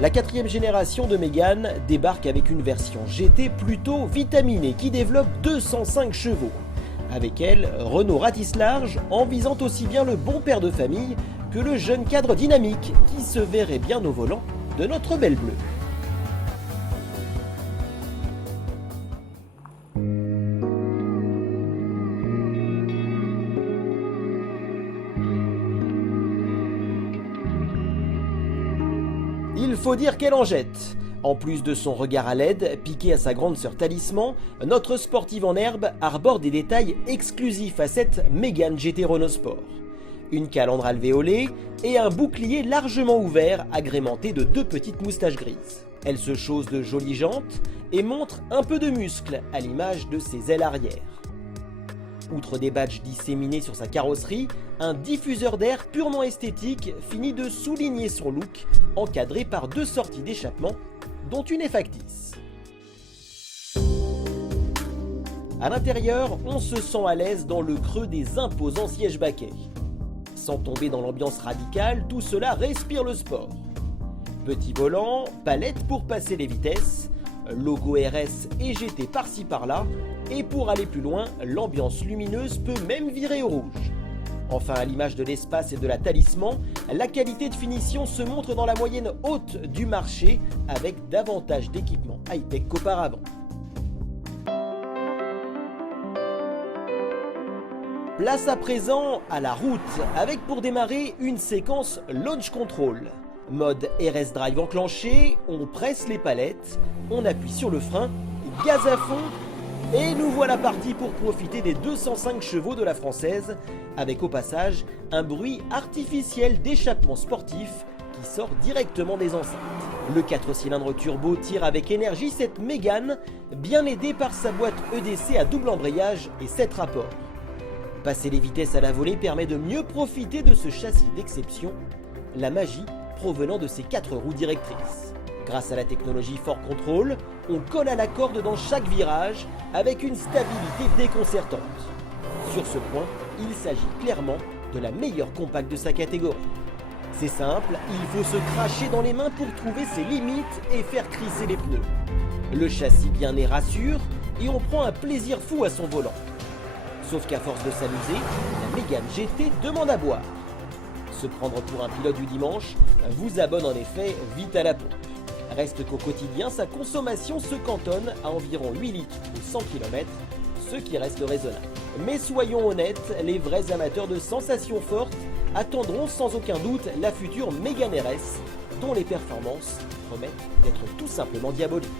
La 4e génération de Mégane débarque avec une version GT plutôt vitaminée qui développe 205 chevaux. Avec elle, Renault ratisse large en visant aussi bien le bon père de famille que le jeune cadre dynamique qui se verrait bien au volant de notre belle bleue. Il faut dire qu'elle en jette. En plus de son regard à LED, piqué à sa grande sœur Talisman, notre sportive en herbe arbore des détails exclusifs à cette Mégane GT Renault Sport. Une calandre alvéolée et un bouclier largement ouvert agrémenté de 2 petites moustaches grises. Elle se chausse de jolies jantes et montre un peu de muscle à l'image de ses ailes arrière. Outre des badges disséminés sur sa carrosserie, un diffuseur d'air purement esthétique finit de souligner son look, encadré par 2 sorties d'échappement, dont une est factice. À l'intérieur, on se sent à l'aise dans le creux des imposants sièges baquets. Sans tomber dans l'ambiance radicale, tout cela respire le sport. Petit volant, palette pour passer les vitesses, logo RS et GT par-ci par-là, et pour aller plus loin, l'ambiance lumineuse peut même virer au rouge. Enfin, à l'image de l'espace et de la Talisman, la qualité de finition se montre dans la moyenne haute du marché avec davantage d'équipements high-tech qu'auparavant. Place à présent à la route, avec pour démarrer une séquence Launch Control. Mode RS Drive enclenché, on presse les palettes, on appuie sur le frein, gaz à fond, et nous voilà partis pour profiter des 205 chevaux de la française, avec au passage un bruit artificiel d'échappement sportif qui sort directement des enceintes. Le 4 cylindres turbo tire avec énergie cette Mégane, bien aidée par sa boîte EDC à double embrayage et 7 rapports. Passer les vitesses à la volée permet de mieux profiter de ce châssis d'exception, la magie provenant de ses 4 roues directrices. Grâce à la technologie Ford Control, on colle à la corde dans chaque virage avec une stabilité déconcertante. Sur ce point, il s'agit clairement de la meilleure compacte de sa catégorie. C'est simple, il faut se cracher dans les mains pour trouver ses limites et faire crisser les pneus. Le châssis bien né rassure et on prend un plaisir fou à son volant. Sauf qu'à force de s'amuser, la Mégane GT demande à boire. Se prendre pour un pilote du dimanche vous abonne en effet vite à la pompe. Reste qu'au quotidien, sa consommation se cantonne à environ 8 litres ou 100 km, ce qui reste raisonnable. Mais soyons honnêtes, les vrais amateurs de sensations fortes attendront sans aucun doute la future Mégane RS, dont les performances promettent d'être tout simplement diaboliques.